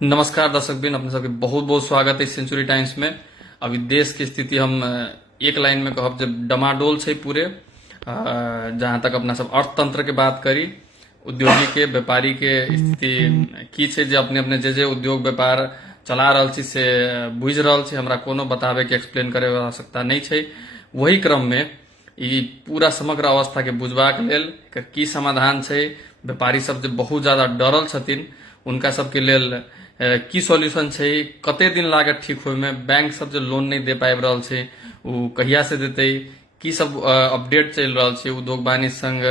नमस्कार दर्शक बिन, अपने सबके बहुत बहुत स्वागत है सेंचुरी टाइम्स में। अभी देश की स्थिति हम एक लाइन में कहब जब डमाडोल छै पूरे। जहां तक अपना सब अर्थतंत्र के बात करी, उद्योगी के व्यापारी के स्थिति की छै, जे अपने अपने जे उद्योग व्यापार चला रहल छी से बुझ रहल छी। हमरा कोनो बताबे के एक्सप्लेन करे वाला आवश्यकता नहीं छै। वही क्रम में ई पूरा समग्र अवस्था के बुझबाक लेल एकर की समाधान छै, व्यापारी सब जे बहुत ज्यादा डरल छथिन उनका सबके लेल की सॉल्यूशन छै, कते दिन लागत ठीक होय में, बैंक सब जो लोन नहीं दे पाबि रहल छै उ कहिया से देते, की सब अपडेट चल रहल छै, उद्योग वाणिज्य संघ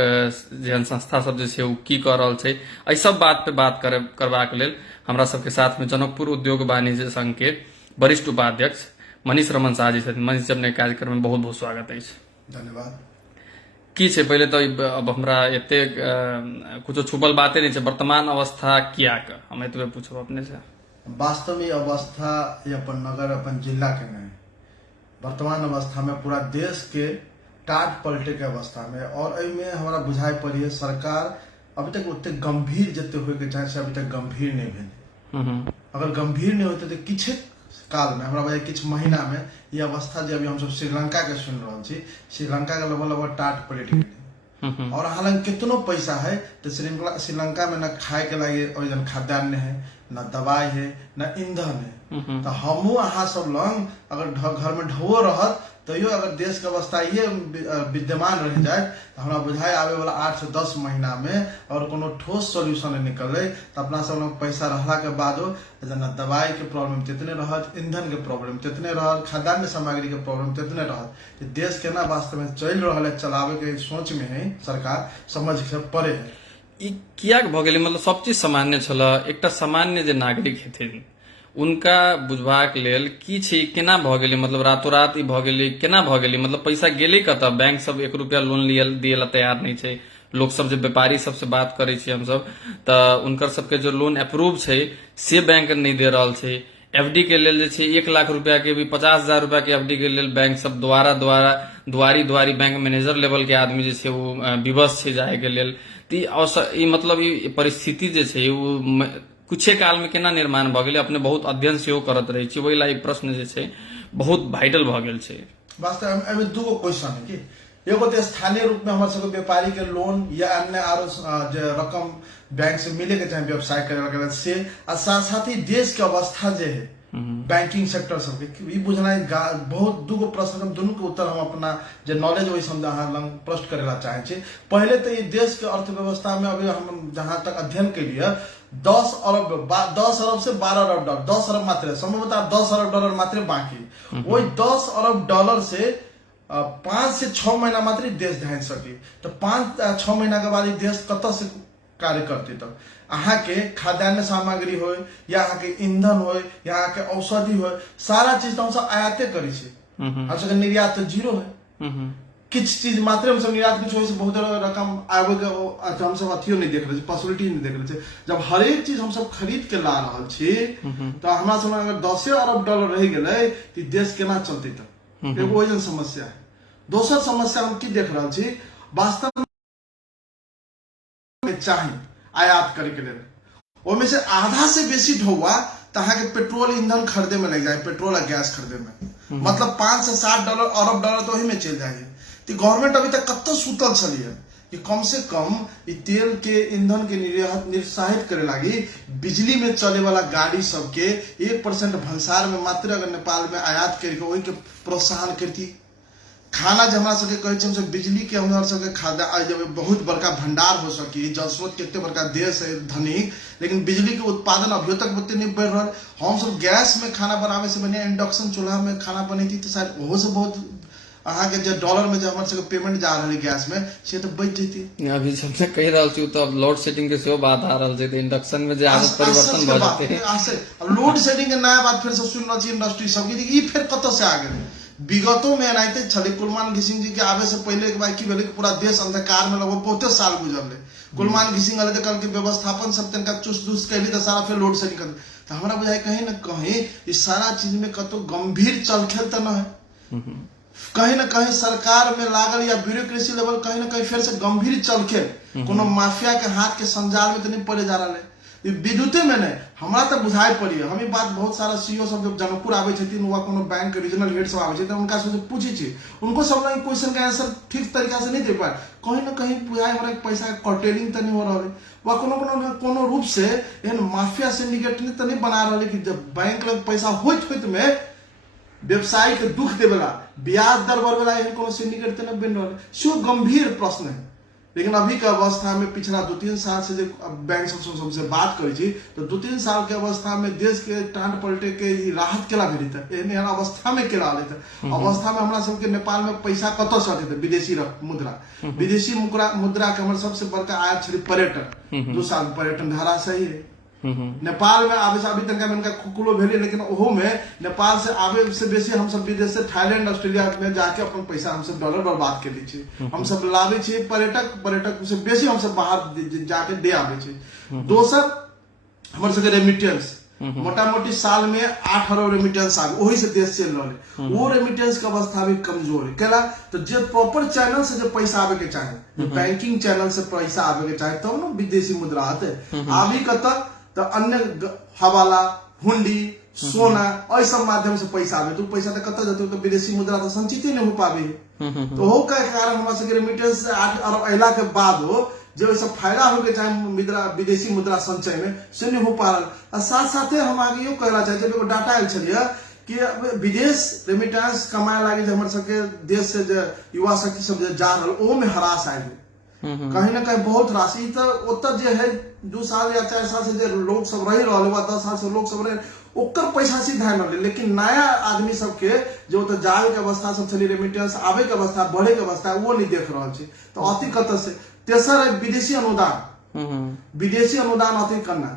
जेहन संस्था सब जे छै उ की कर रहल छै, एहि सब बात पे बात करबाक लेल हमरा सबके साथ में जनकपुर उद्योग वाणिज्य संघ के वरिष्ठ उपाध्यक्ष मनीष रमन शाह जी छथिन। मनीष जी, अपने कार्यक्रम में बहुत बहुत स्वागत अछि। धन्यवाद। की छै, पहले तो अब हमरा एते कुछ छुपल बातें नहीं छै, वर्तमान अवस्था किया का हम एतबे पूछब अपने से। वास्तव में अवस्था ये अपन नगर अपन जिला के नहीं, वर्तमान अवस्था में पूरा देश के टाट पलटे के अवस्था में, और में हमारा बुझाई पड़ी है सरकार अभी तक उतने गंभीर जते हुए के चाहे से अभी तक गंभीर नहीं भेल। अगर गंभीर नहीं होते तो किछ काल में हमारा वजह किछ महीना में ये अवस्था जो अभी हम सब श्रीलंका के सुन रहे छी, श्रीलंका के लगभग टाट पलट गई। और हालांकि कितनो पैसा है तो श्रीलंका में न खाए के लगे खाद्यान्न है, न दवाई है, न ईंधन है। तो हमू अहाँ सब लंग अगर घर में ढो रहत तैयो अगर देश के अवस्था ये विद्यमान रह जाए तो हमरा बुझाए आवे वाला 8 से 10 महीना में और कोनो ठोस सॉल्यूशन निकले तो अपना सब लोग पैसा रहला के बादो न दवाई के प्रॉब्लम तितने रहत, ईंधन के प्रॉब्लम तितने रहत, खाद्यान्न सामग्री के प्रॉब्लम तितने रहत। देश केना वास्तव में चल रहा है, चलावे के सोच में है सरकार, समझ के पड़े है। ई किया भ गेलै, मतलब सब चीज सामान्य छल, एकटा सामान्य जे नागरिक हेथिन उनका बुझबाक लेल की छै, केना भ गेलै, मतलब रातों रात ई भ गेलै, केना भ गेलै, मतलब पैसा गेलै कतऽ, बैंक सब 1 रुपया लोन दिए ला तैयार नहीं छै। लोग सब जे व्यापारी सबसे बात करे छी हम सब तऽ उनकर सबके जो लोन अप्रूव छै से बैंक नहीं दे रहल छै। एफडी के लेल जे छै 1 लाख रुपया के भी 50,000 रुपया के एफडी के लेल बैंक सब दुआरी बैंक मैनेजर लेवल के आदमी जे छै वो विवश छै जाए के लेल। ई मतलब ई परिस्थिति जे छै वो कुछे काल में केना निर्माण भ गेलै, अपने बहुत अध्ययन सेहो करत रहे छी, वही ला प्रश्न जे छै बहुत वाइटल भ गेल छै। वास्तव में दूगो क्वेश्चन है कि एगो तो स्थानीय रूप में हमारे सबके व्यापारी के लोन या अन्य आरो रकम बैंक से मिले के चाहे व्यवसाय करे से, और साथ साथ ही देश के अवस्था जे है बैंकिंग सेक्टर सबके बुझना बहुत दूगो प्रश्न, दोनों के उत्तर हम अपना जो नॉलेज वही समझ प्रश्न करेला चाहे छे। पहले तो ये देश के अर्थव्यवस्था में अभी हम जहां तक अध्ययन के लिए 10 अरब से 12 अरब डॉलर, 10 अरब मात्र संभवतः 10 अरब डॉलर मात्र बाकी, वही 10 अरब डॉलर से 5 से 6 महीना मात्र देश ढाल सके। तो 5-6 महीना के बाद देश कत से कार्य करते, तब अहाँ के खाद्यान्न सामग्री हो या अहाँ के ईंधन हो या अहाँ के औषधि हो, सारा चीज तो हम सब आयाते करी छे। हम सब निर्यात तो जीरो है, किछ चीज मात्र हम सब निर्यात किछ होय से बहुत रकम आवे के हम सब अथियो नहीं देख रहे, पॉसिबिलिटी नहीं देख रहे। जब हर एक चीज हम सब खरीद के ला रहल छी तो हमरा सब अगर 10 अरब डॉलर रह गेलै तो देश केना चलते, तब एगो ओजन समस्या है। दोसर समस्या हम की देख रहे छी, वास्तव में चाहिए आयात करे के लिए ओमे से आधा से बेसी ढौआ तहाँ के पेट्रोल ईंधन खरीदे में लग जाए, पेट्रोल और गैस खरीदे में, मतलब 5 से 7 डॉलर अरब डॉलर तो वही में चल जाएगी। तो गवर्नमेंट अभी तक कत्तो सुतल चली है कि कम से कम तेल के ईंधन के निरुत्साहित करे लगी बिजली में चले वाला गाड़ी सबके 1% भंसार में मात्र अगर नेपाल में आयात करके वही के प्रोत्साहन करती। खाना जो हमारा सबके कहे हम सब बिजली के हमारा सबके खाद्य जब बहुत बड़का भंडार हो सकी, जल स्रोत कितने बड़का देश है धनिक, लेकिन बिजली के उत्पादन अभी तक उतने नहीं बढ़ रहा। हम सब गैस में खाना बनावे से बने, इंडक्शन चूल्हा में खाना बनेती तो शायद वो से बहुत अहाँ के जो डॉलर में जो हमारे सबके पेमेंट जा रही गैस में से तो बच जेती। अभी सबसे कही रहल छी तो अब लोड शेडिंग के सेहो बात आ रहल छै, तो इंडक्शन में जे आदत परिवर्तन भ जेते। अब लोड शेडिंग के नया बात फिर से सुन रहल छी इंडस्ट्री सब की, ई फिर कत से आ गेलै। विगतों में एनाहिते छले, कुलमान घिसिंग जी के आवे से पहले के बाद की भेलै, पूरा देश अंधकार में लगभग बहुते साल गुजरले। कुलमान घिसिंग अलग कल के व्यवस्थापन सब तनका चुस्त दुस्त कैली तो सारा फिर लोड शेडिंग कर, तो हमरा बुझाई कहीं न कहीं इस सारा चीज में कतो गंभीर चलखेल तो न है, कहीं न कहीं सरकार में लागल या ब्यूरोक्रेसी लेवल कहीं न कहीं फिर से गंभीर चलखेल कोनो माफिया के हाथ के संजाल में तो नहीं पड़े जा रहा है। विद्युते में नहीं हमरा तो बुझाई पड़ी हम ई बात बहुत सारा सीईओ सब जब जनकपुर आवे छथिन वा कोनो बैंक के रीजनल हेड सब आवे छथिन उनका से पूछी छी उनको सब ना क्वेश्चन का आंसर ठीक तरीका से नहीं दे पाए कहीं ना कहीं बुझाई हमरा पैसा कर्टेलिंग तो नहीं हो रहा है वा कोनो रूप से एहन माफिया सिंडिकेट नहीं तो नहीं बना रहा कि जब बैंक लग पैसा होत में व्यवसायी के दुख देवेला ब्याज दर बढ़ेला एहन कोनो सिंडिकेट तो नहीं बन रहा सो गंभीर प्रश्न है लेकिन अभी के अवस्था में पिछला 2-3 साल से जो बैंक सबसे बात करी थी तो 2-3 साल के अवस्था में देश के टांड पलटे के राहत केला भेली था एहन अवस्था में केला आले थे अवस्था में हमरा सबके नेपाल में पैसा कत से आते थे विदेशी विदेशी मुद्रा के हमर सबसे बड़का आय छे पर्यटन 2 साल पर्यटन धारा सही है नेपाल में आवे से अभी तक इनका खुकुलो भेले लेकिन ओहो में नेपाल से आवे से बेसी हम सब विदेश से थाईलैंड ऑस्ट्रेलिया में जाके अपन पैसा हम सब डॉलर बर्बाद कर दी छी हम सब लावे छी पर्यटक से बेसी हम सब बाहर जाके दे आवे छी दोसर हमर सबके रेमिटेंस मोटा मोटी साल में 8 अरब रेमिटेंस आवे वही से देश चल रहा वो रेमिटेंस का अवस्था भी कमजोर है केला तो जो प्रॉपर चैनल से जो पैसा आवे के चाहे बैंकिंग चैनल से पैसा आवे के चाहे तब ना विदेशी मुद्रा आते आवी कत तो अन्य हवाला हुंडी सोना ऐसा माध्यम से पैसा आवे तो पैसा तो कत जाते तो विदेशी मुद्रा तो संचित ही नहीं हो पावे तो हो का कारण हमारा से रेमिटेंस से 8 अरब अला के बाद हो जो सब फायदा हो के चाहे विदेशी मुद्रा संचय में से नहीं हो पा रहा साथ साथे हम आगे यो कहला चाहे जब एगो डाटा आयल छलिए कि विदेश रेमिटेंस कमाए लागे जे हमर सबके देश से जो युवा शक्ति सब जा रहल ओ में हरास आयल कहीं ना कहीं बहुत राशि तो ओतर जे है 2 साल या 4 साल से जो लोग सब रही रहल 10 साल से लोग सब रहे ओकर पैसा सीधा न लेकिन नया आदमी सबके जो तो जाए के अवस्था सब चली रेमिटेंस आवे के अवस्था बढ़े के अवस्था वो नहीं देख रहा है तो अति कत से तेसर है विदेशी अनुदान अति करना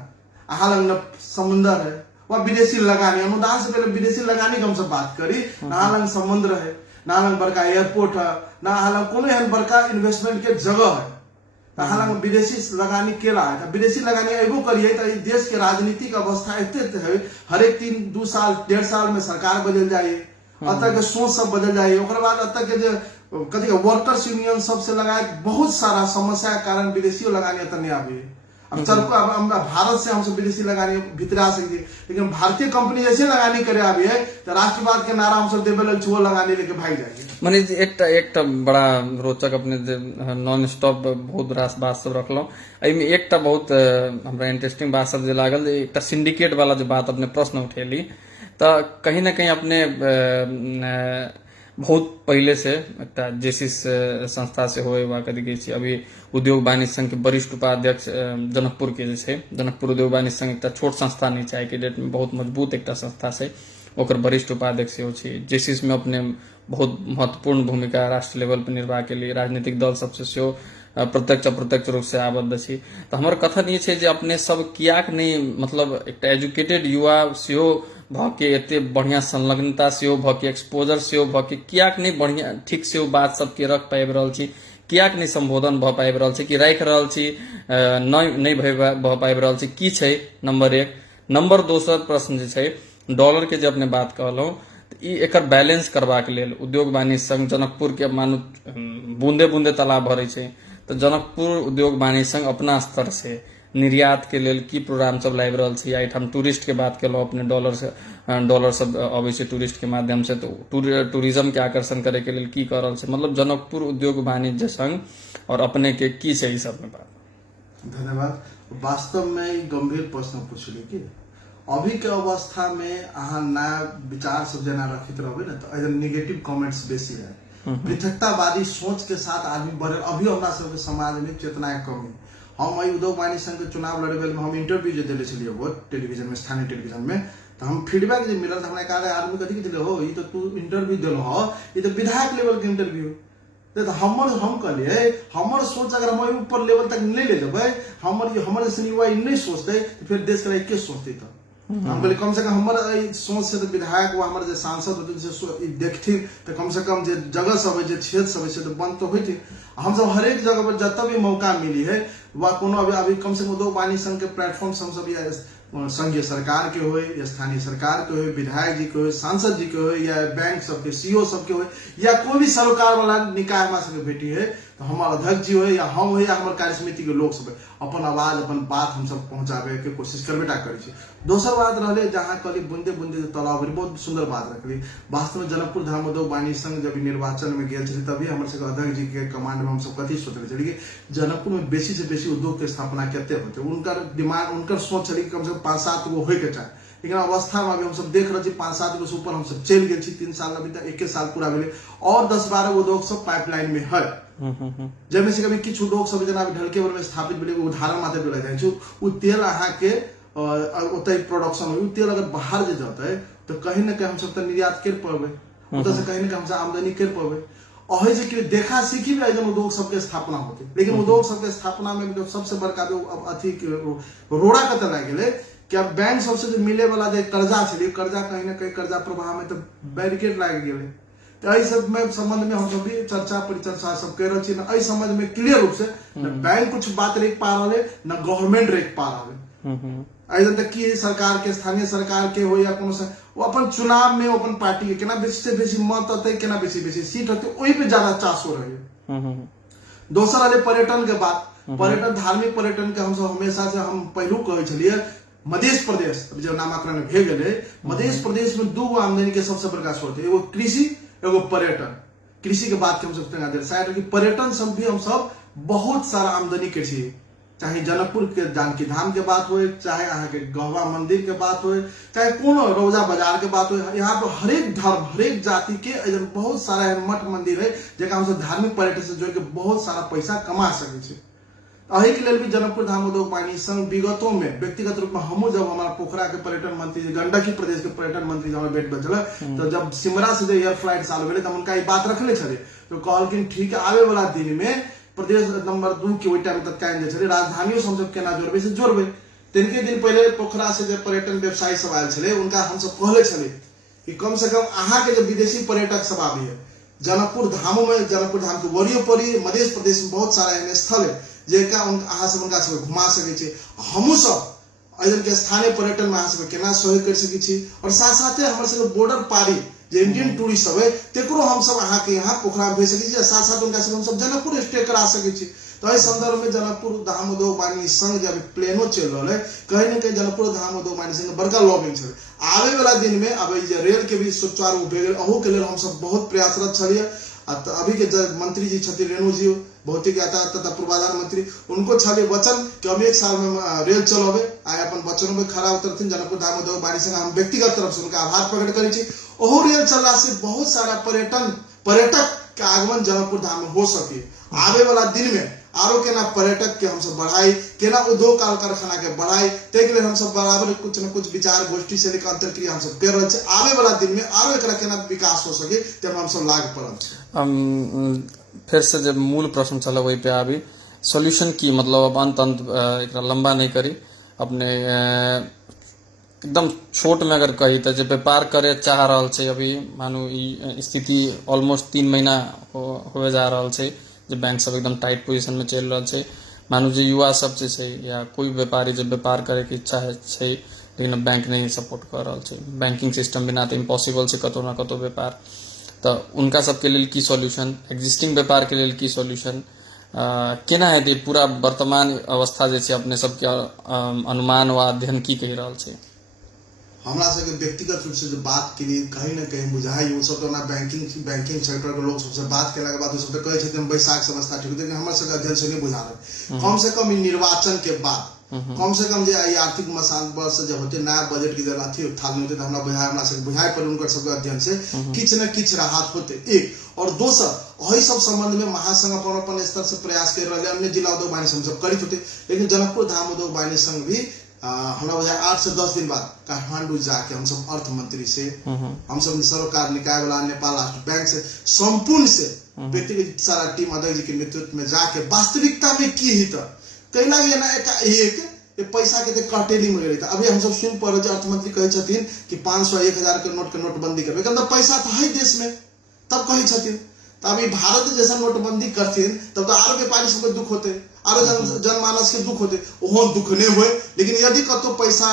हाल समुद्र है वह विदेशी लगानी अनुदान से पहले विदेशी लगानी की हम सब बात करी ना समुद्र है ना बड़का एयरपोर्ट है ना हाल कोनो एहन बड़का इन्वेस्टमेंट के जगह है हालांकि विदेशी लगानी केला है विदेशी लगानी एगो करिए तो देश के राजनीतिक अवस्था एते है हर एक 3-2 साल 1.5 साल में सरकार बदल जाए अतः के सोच सब बदल जाए ओकर बाद अतः के जो कथी वर्कर्स यूनियन सबसे लगाए बहुत सारा समस्या के कारण विदेशी लगानी अतः नहीं आवे अब चल को अब भारत से हम सब विदेशी लगानी भितरा सकती लेकिन भारतीय कंपनी जैसे लगानी करे आबी है तो राष्ट्रवाद के नारा हम सब देवे लग छुओ लगानी लेके भाग जाएंगे माने एक बड़ा रोचक अपने नॉन स्टॉप बहुत रास बात सब रखलो एमे एक बहुत हमरा इंटरेस्टिंग बात सब जे लागल एक सिंडिकेट वाला जो बात अपने प्रश्न उठेली तो कहीं ना कहीं अपने बहुत पहले से जेसिस संस्था से होए वा कथी कहै छी अभी उद्योग वाणिज्य संघ के वरिष्ठ उपाध्यक्ष जनकपुर के जनकपुर उद्योग वाणिज्य संघ एक छोट संस्था नहीं चाहे के डेट में बहुत मजबूत एक संस्था से ओकर वरिष्ठ उपाध्यक्ष सेहो छी जेसिस में अपने बहुत महत्वपूर्ण भूमिका राष्ट्र लेवल पर निर्वाह के लिए राजनीतिक दल सबसे सेहो प्रत्यक्ष अप्रत्यक्ष रूप से आबद्ध छी तो हमर कथन ये जे अपने सब कियाक नहीं मतलब एक एजुकेटेड युवा सेहो भके एते बढ़िया संलग्नता सेहो भके एक्सपोजर सेहो भके कियाक नहीं बढ़िया ठीक से बात सबके रख पाबि रहल छी कियाक नहीं संबोधन भ पाबि रहल छी कि राखि रहल छी नहीं भ पाबि रहल छी की छै नंबर 1 नंबर 2 सर प्रश्न जे छै डॉलर के जे अपने बात कहलहुं ई एकर बैलेंस करबाक लेल उद्योग वाणिज्य संघ जनकपुर के मानु बूंदे बूंदे तालाब भरे छै तो जनकपुर उद्योग वाणिज्य संघ अपना स्तर से निर्यात के लेल की प्रोग्राम सब लाइव रहल छै एठाम टूरिस्ट के बात केलो अपने डॉलर सब अबै छै टूरिस्ट के माध्यम से तो टूरिज्म के आकर्षण करे के लेल की कर रहल छै मतलब जनकपुर उद्योग वाणिज्य संघ और अपने के की छै ई सब में बात धन्यवाद वास्तव में गंभीर प्रश्न पूछली कि अभी के अवस्था में अहाँ नया विचार सब जना रखित रहबे ना तो एहन नेगेटिव कमेंट्स बेसी है पृथकतावादी सोच के साथ आदमी बढ़े अभी हमरा सबके समाज में चेतना के कमी हम उद्योग वाणिज्य संघ के चुनाव लड़े में हम इंटरव्यू जो दिले छलिए वो टेलीविजन में स्थानीय टेलीविजन में तो हम फीडबैक जो मिलल हमरा कहा आदमी कथी दिले हो ये तो तू इंटरव्यू दिलो हो ये तो विधायक लेवल के इंटरव्यू तो हम कहलिए हमर सोच अगर हम ऊपर लेवल तक नहीं ले जेबै हमर जैसे युवा नहीं सोचते तो फिर देश के के सोचते तो हम बोले कम से कम हमारे सोच से तो विधायक व हमारे सांसद देखती तो कम से कम जो जगह सब है क्षेत्र सब है तो बंद तो होती हम सब हर एक जगह पर जब भी मौका मिली है वह कोनो अभी कम से कम उद्योग वाणिज्य संघ के प्लेटफॉर्म हम सब या संघीय सरकार के हो या स्थानीय सरकार के हो विधायक जी के हो सांसद जी के हो या बैंक सबके सीओ सबके हो या कोई भी सरोकार वाला निकाय हमारे सबके भेटी है तो हमारे अध्यक्ष जी हो या हम हो या हमारे कार्य समिति के लोग सब अपन आवाज अपन बात हम सब पहुंचाबे के कोशिश करबेटा करी छी। दोसर बात रहले जहां कहली बूंदे बूंदे तालाब बहुत सुंदर बात रखली। वास्तव में जनकपुर धाम उद्योग वाणिज्य संघ जब निर्वाचन में गेल छे तभी हमारे सब अध्यक्ष जी के कमांड में हम सब कथी सोचले छे कि जनकपुर में बेसी से बेसी उद्योग के स्थापना केते होते। उनकर डिमांड उनकर सोच छे कि कम से कम 5-7 गो होय के चाहे। लेकिन अवस्था में अभी हम सब देख रहे छी 5-7 गो से ऊपर हम सब चल गए छी। 3 साल अभी तक 1 साल पूरा भेले और 10-12 उद्योग सब पाइपलाइन में है। जब से कभी किछु उद्योग सब जना ढलकेवर में स्थापित भेले उदाहरण मात्र देला जाय छै। उ तेल अहाँ के ओतै प्रोडक्शन हो तेल अगर बाहर जे जाते तो कहीं ना कहीं हम सब निर्यात कर पाबे ओतै से कहीं ना कहीं हम आमदनी कर पाबे। अहे से कि देखा सीखी भी आयोजन उद्योग सबके स्थापना होते। लेकिन उद्योग सबके स्थापना में सबसे बड़का अथी रोड़ा कत लाग गेले क्या बैंक सबसे जो मिले वाला जो कर्जा छे कर्जा कहीं ना कहीं कर्जा प्रवाह में तो बैरिकेड लाग गेले। तो एहि सब में संबंध में हम सब भी चर्चा परिचर्चा सब कर रहे छी। एहि संबंध में क्लियर रूप से न बैंक कुछ बात रेख पा रहे न गवर्नमेंट रेख पा रहे। ऐसा तक कि सरकार के स्थानीय सरकार के हो या कोनो वो अपन चुनाव में अपन पार्टी के केना बेसी से बेसी मत अतै केना बेसी बेसी सीट होते ओही पे ज्यादा चास हो रही है। दोसर वाले पर्यटन के बात पर्यटन धार्मिक पर्यटन के हम सब हमेशा से हम पहलू कहे छलिए मध्य प्रदेश जब नामाकरण भे गेले मध्य प्रदेश में 2 गो आमदनी के सबसे बड़का स्रोत है एगो कृषि एगो पर्यटन। कृषि के बात के हम सब तना शायद कि पर्यटन सब भी हम सब बहुत सारा आमदनी के छी। चाहे जनकपुर के जानकी धाम के बात हो चाहे अहाँ के गहवा मंदिर के बात हो चाहे कोनो रौजा बाजार के बात हो यहाँ पर हरेक धर्म हरेक जाति के बहुत सारा मठ मंदिर है जगह हम सब धार्मिक पर्यटन से जोड़ के बहुत सारा पैसा कमा सके छी। अही के लिए भी जनकपुर धाम उद्योग वाणिज्य संघ विगतों में व्यक्तिगत रूप में हमू जब हमारा पोखरा के पर्यटन मंत्री गंडकी प्रदेश के पर्यटन मंत्री जब भेंट बचल तो जब सिमरा से एयर फ्लाइट चालू भेले तब उनका बात रखले छे तो कहलखिन ठीक है आवे वाला दिन में प्रदेश नंबर 2 के ओइ टाइम तत्कालीन जे छे राजधानियों हम सब केना जोड़बे से जोड़बे। तिनके दिन पहले पोखरा से जो पर्यटन व्यवसायी सब आयल छे उनका हम सब कहले छे कि कम से कम अहाँ के जो विदेशी पर्यटक सब आबे है जनकपुर धामों में जनकपुर धाम के वरीय परी मध्य प्रदेश में बहुत सारा एहन स्थल है जेका अहाँ सब उनका सब घुमा सके छी। हमहू सब एजन के स्थानीय पर्यटन में अहाँ सब केना सहयोग कर सके छी और साथ साथ हमर सब बॉर्डर पारी जो इंडियन टूरिस्ट सब है तेकरो हम सब अहाँ के यहाँ पोखरा में भेज सके छी साथ साथ उनका सब हम सब जनकपुर स्टे करा सके छी। तो एहि संदर्भ में जनकपुर धाम उद्योग वाणिज्य संघ जब प्लेनो चल रहा है कहीं न कहीं जनकपुर धाम उद्योग वाणिज्य संघ बड़का लॉबिंग छे। आवे वाला दिन में अब रेल के भी सुचारू भे गेल अहू के लिए हम सब बहुत प्रयासरत छलिए। अभी के मंत्री जी छथि रेणु जी भौतिक यातायात तथा पूर्वाधार मंत्री उनको छले वचन कि हम 1 साल में रेल चलाबे आए अपन वचनों में खड़ा उतरथिन। जनकपुर धाम उद्योग वाणिज्य संघ हम व्यक्तिगत तरफ से उनका आभार प्रकट करी छी। ओहो रेल चलला से बहुत सारा पर्यटक के आगमन जनकपुर धाम में हो सके। आवे वाला दिन में आरो केना पर्यटक के हम सब बढ़ाई केना उद्योग कारखाना के बढ़ाई ते के लिए हम सब बराबर कुछ न कुछ विचार गोष्ठी से लेकर अंतरक्रिया हम सब कर रहे छे। आवे वाला दिन में आरो एकरा केना विकास हो सके ते हम सब लाग पड़ल। फिर से जब मूल प्रश्न चला वही पे आबी सॉल्यूशन की मतलब अब अंत एकरा लंबा नहीं करी अपने एकदम छोट में अगर कही तो जब व्यापार करे चाह रहा छे अभी मानू स्थिति ऑलमोस्ट 3 महीना हो जा रहा छे जब बैंक सब एकदम टाइट पोजीशन में चल रहा छे मानू जो युवा सब छे या कोई व्यापारी जब व्यापार करे के इच्छा है लेकिन बैंक नहीं सपोर्ट कर रहा छे बैंकिंग सिस्टम बिना तो इम्पॉसिबल छे कतो ना कतो व्यापार तो उनका सबके लिए की सॉल्यूशन एग्जिस्टिंग व्यापार के लिए की सॉल्यूशन केना है पूरा वर्तमान अवस्था जे छे अपने सबके अनुमान व अध्ययन की कहि रहल छे। हमरा सबके व्यक्तिगत रूप से जो बात के लिए कहीं ना कहीं बुझाई वो सब तो ना बैंकिंग सेक्टर के लोग सबसे बात केला के बाद सब तो कहे छथिन बैसाख से अवस्था ठीक लेकिन हमर सबके अध्ययन से नहीं बुझा रहे। कम से कम निर्वाचन के बाद कम से कम जे आर्थिक मसान वर्ष जब होते नया बजट की जब अथी थाल होते हमरा बुझाई पर उनकर सबके अध्ययन से किछ न किछ राहत होते। एक और दोसर वही सब संबंध में महासंघ अपन स्तर से प्रयास कर रहे अन्य जिला उद्योग वाणिज्य संघ सब करित होते लेकिन जनकपुर धाम उद्योग वाणिज्य संघ भी हमरा बुझाय 8 से 10 दिन बाद काठमांडू जाके हम सब अर्थ मंत्री से हम सब सरकार निकाय वाला नेपाल राष्ट्र बैंक से संपूर्ण से व्यक्तिगत सारा टीम अध्यक्ष जी के नेतृत्व में जाके वास्तविकता में की हित कैला ये ना एक पैसा के कार्टेलिंग में गई था। अभी हम सब सुन पर अर्थ मंत्री कहे छथिन कि 500-1000 के नोटबंदी करबे मतलब पैसा तो है देश में तब कहे छथिन तो अभी भारत जैसा नोटबंदी करथिन तब तो आरो व्यापारी सबके दुख होते आरो जनमानस के दुख होते ओहो दुख नहीं हुए। लेकिन यदि कतो पैसा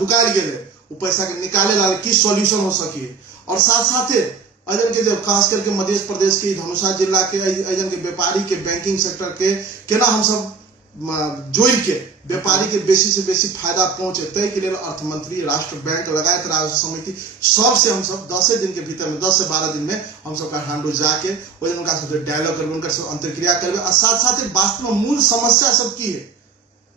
लुकायल गेले वो पैसा के निकाले ला की सॉल्यूशन हो सके और साथ साथ अजन के जब खास करके मध्य प्रदेश के धनुषा जिला के अजन के व्यापारी के बैंकिंग सेक्टर के केना हम सब जोड़ के व्यापारी के बेसी से बेसी फायदा पहुंचे तय के लिए अर्थ मंत्री, राष्ट्र बैंक लगायत राजस्व समिति सबसे हम सब 10 दिन के भीतर में 10 से 12 दिन में हम सब काठमांडू जाके उनका सब डायलॉग करबे, उनका सब अंतर्क्रिया करबे और साथ साथ वास्तव में मूल समस्या सब की है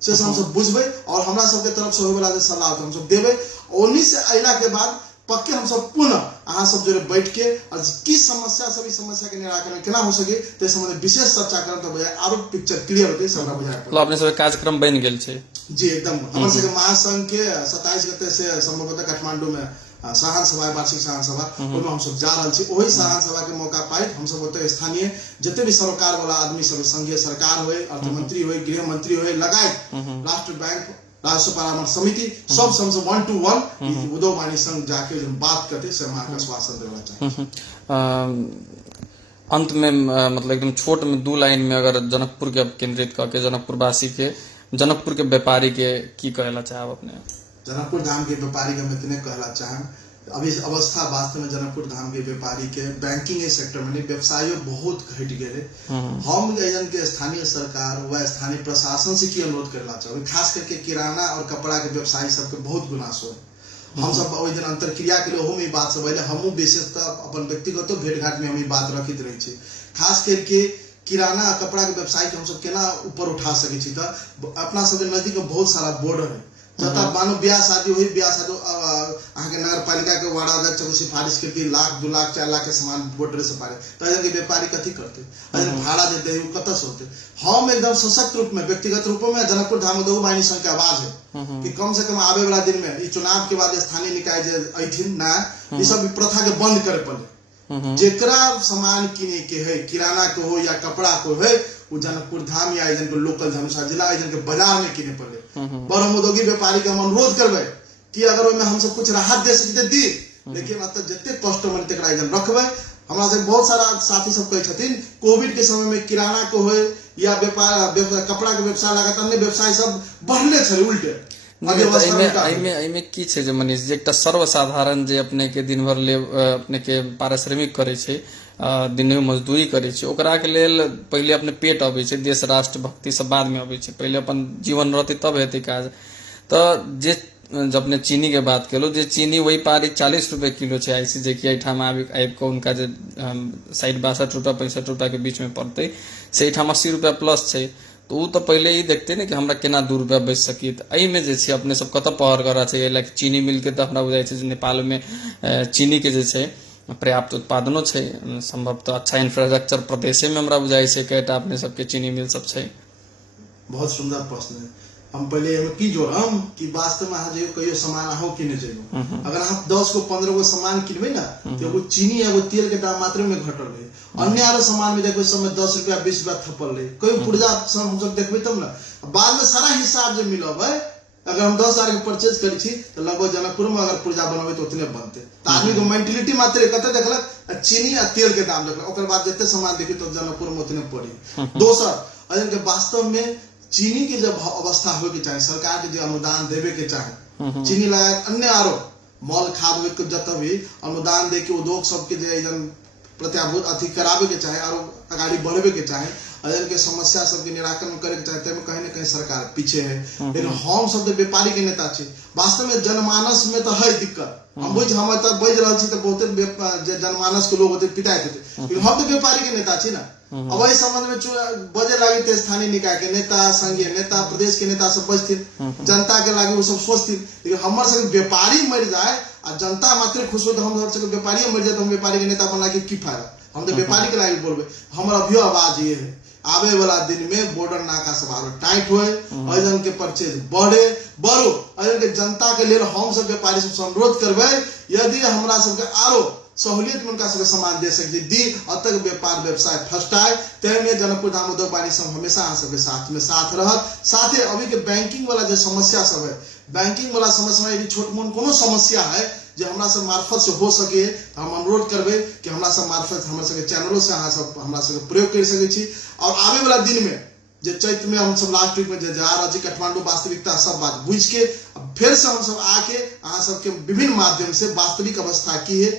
से हम सब बुझबे और हमरा सब के तरफ से होय वाला सलाह हम सब देबे। उन्हीं से अइला के बाद पक्के हम सब पुनः अहाँ सब जोड़े बैठ के और किस समस्या सभी समस्या के निराकरण केना हो सके ते संबंध विशेष चर्चा करब तो बजाय आरो पिक्चर क्लियर होते सबरा बुझाय मतलब अपने सब कार्यक्रम बन गेल छै जी एकदम। हमर सब के महासंघ के 27 गते से संभवतः काठमांडू में साहन सभा, वार्षिक साहन सभा ओहिमे हम सब जा रहल छी। ओही साहन सभा के मौका पाइ हम सब ओते स्थानीय जते भी सरकार वाला आदमी सब, संघीय सरकार होय, अर्थ मंत्री होय, गृह मंत्री होय, लगायत राष्ट्र बैंक, राजस्व परामर्श समिति सब 1 to 1 उद्योग वाणिज्य संघ जाके जो बात करते से हम आपका आश्वासन देना चाहिए। अंत में मतलब एकदम छोट में 2 लाइन में अगर जनकपुर के केंद्रित करके जनकपुर वासी के, जनकपुर के व्यापारी के की कहला चाहब अपने? जनकपुर धाम के व्यापारी के हम इतने कहला चाहें अभी अवस्था वास्तव में जनकपुर धाम के व्यापारी के बैंकिंग सेक्टर में व्यवसाय बहुत घट गए। हम एजन के स्थानीय सरकार व स्थानीय प्रशासन से की अनुरोध करना चाहब, खास करके किराना और कपड़ा के व्यवसायी सबके बहुत गुनास हो। हम सब ओहि दिन अंतर्क्रिया के लिए हम बात सब हमू विशेषतः अपन व्यक्तिगत भेंट घाट में हम बात रखित रही छी। खास करके किराना कपड़ा के व्यवसाय के हम सब केना ऊपर उठा सके छी त अपना सब नजदीक में बहुत सारा बॉर्डर है जता मानो ब्याह शादी वही ब्याह शादी अहाँ के नगर पालिका के वार्ड अध्यक्ष को सिफारिश करके 1 लाख 2 लाख 4 लाख के सामान बॉर्डर से पारे तो अजन के व्यापारी कथी करते, अजन भाड़ा देते हैं कत से होते। हम एकदम सशक्त रूप में व्यक्तिगत रूप में जनकपुर धाम उद्योग वाहिनी संघ के आवाज है कि कम से कम आवे वाला दिन में चुनाव के बाद स्थानीय निकाय जे अथिन ना ये सब प्रथा के बंद करे पड़े। जेकरा सामान किने के है, किराना के हो या कपड़ा को है, वो जनकपुर धाम या एजन के लोकल धनुषा जिला एजन के बाजार में किने पड़े। बड़ हम उद्योगी व्यापारी के हम अनुरोध करबे कि अगर ओमे हम सब कुछ राहत दे सकते दी, लेकिन अत जते कस्टमर तकरा एजन रखबे। हमरा से बहुत सारा साथी सब कहे छथिन कोविड के समय में किराना को हो या व्यापार कपड़ा के व्यवसाय लागत अन्य व्यवसाय सब बढ़ले छले उल्टे। एहिमे की छै जे मनीष जे एकटा सर्वसाधारण जे अपने के दिन भर ले अपने के पारिश्रमिक करे छै, दिन में मजदूरी करे छै, ओकरा के लेल पहले अपने पेट अबै छै, देश राष्ट्र भक्ति सब बाद में अबै छै, पहले अपन जीवन रहते तब हेतै काज। तो जे जब अपने चीनी के बात केलो, जे चीनी वही पारी 40 रुपए किलो छै ऐसी जे कि एठाम आबि के उनका जे साइड 62 रुपया 65 रुपया के बीच में पड़ते से एठाम 80 रुपया प्लस छै। तो वो तो पहले ही देखते ने कि हमरा केना 2 रुपया बेच सकी। एहि में जे छै अपने सब कत पहर करा छै, लाइक चीनी मिल के तो हमरा बुझाय छै नेपाल में चीनी के जे छै पर्याप्त उत्पादनो छै, संभवतः अच्छा इंफ्रास्ट्रक्चर प्रदेशे में हमरा बुझाय छै कएटा अपने सबके चीनी मिल सब छै। बहुत सुंदर प्रश्न है। हम पहले की जोड़म कि वास्तव में अहाँ जो कहियो सामान अहो किने जेबो, अगर आप 10 को 15 को सामान किनबे ना तो वो चीनी या वो तेल के दाम मात्र में घटल है। अन्य आरो सामान में देखो समय 10 रुपया 20 रुपया थपल है, कोई पुर्जा हम सब देखबे तब ना बाद में सारा हिसाब जो मिलब है। अगर हम 10,000 के परचेज करी छी तो लगभग जनकपुर में अगर पुर्जा बनबे तो उतने बनते। तो आदमी को मेंटलिटी मात्र कते देखलक चीनी आ तेल के दाम देखलक, ओकर बाद जते सामान देखी तो जनकपुर में उतने पड़ी। दोसर अजन के वास्तव में चीनी के जब अवस्था हो के चाहे सरकार के जो अनुदान देवे के चाहे, चीनी लगायत अन्य आरो मॉल खाद के जत भी अनुदान दे के उद्योग सबके जो प्रत्याभूत अथी करावे के चाहे और आगाड़ी बढ़े के चाहे, अजन के समस्या सबके निराकरण करे के चाहे, कहीं न कहीं सरकार पीछे है। लेकिन हम सब व्यापारी के नेता छी, वास्तव में जनमानस में तो है दिक्कत। हम हम तक बज रहा छी तो बहुत जनमानस के लोग होते पिटाए थे, लेकिन हम तो व्यापारी के नेता छी ना। अब वही संबंध में बजे लागे थे स्थानीय निकाय के नेता, संघीय नेता, प्रदेश के नेता सब बजथिन, जनता के लागे वो सब सोचथिन। लेकिन हमारे सब व्यापारी मर जाए और जनता मात्र खुश हो तो हम सब व्यापारी मर जाए तो हम व्यापारी के नेता बनला के की फायदा? हम तो व्यापारी के लागे बोलबे। हमारा अभियो आवाज ये है आवे वाला दिन में बॉर्डर नाका सब आरो टाइट होए, अजन के परचेज बढ़े बड़ो, अजन के जनता के लिए हम सब व्यापारी सब अनुरोध करबे यदि हमरा सबके आरो सहूलियत में उनका सबके सामान दे सकती दी अतक व्यापार व्यवसाय फस्टाए तेमे जनकपुर धाम उद्योग वाणिज्य संघ हमेशा अहाँ सबके साथ में साथ रहत। साथे अभी के बैंकिंग वाला जो समस्या सब है, बैंकिंग वाला समस्या में यदि छोट मोट कोनो समस्या है जो हमरा सब मार्फत से हो सके हम अनुरोध करबे कि हमरा सब मार्फत हमरा सबके चैनलों से अहाँ सब हमरा सबके प्रयोग कर सके छी। और आवे वाला दिन में जे चैत्र में हम सब लास्ट वीक में जा रहा छी काठमांडू वास्तविकता सब बात बुझ के फिर से हम सब आके अहाँ सबके विभिन्न माध्यम से वास्तविक अवस्था की है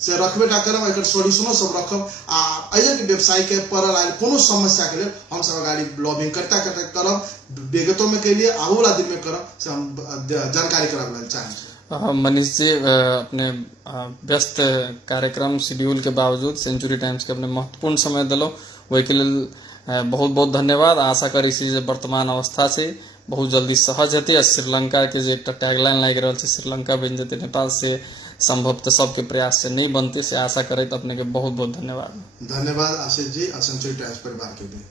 से रखबे ना करम, एकर सोल्यूशनो सब रखब आ अइए के व्यवसाय के पड़ल आयल कोनो समस्या के लिए हम सब गाड़ी लॉबिंग करता करब विगतों में के लिए आबू वाला दिन में करब से हम जानकारी करावे चाहें। मनीष जी, अपने व्यस्त कार्यक्रम शेड्यूल के बावजूद सेंचुरी टाइम्स के अपने महत्वपूर्ण समय दिलो, वही के लिए बहुत बहुत धन्यवाद। आशा करी छी जे वर्तमान अवस्था से बहुत जल्दी सहज हेतै आ श्रीलंका के जे एक टैगलाइन लागि रहल छै श्रीलंका बनि जेतै नेपाल से संभवतः सबके प्रयास से नहीं बनते, से आशा करैत अपने के बहुत बहुत धन्यवाद। धन्यवाद आशीष जी, सेंचुरी टाइम्स परिवार के भी।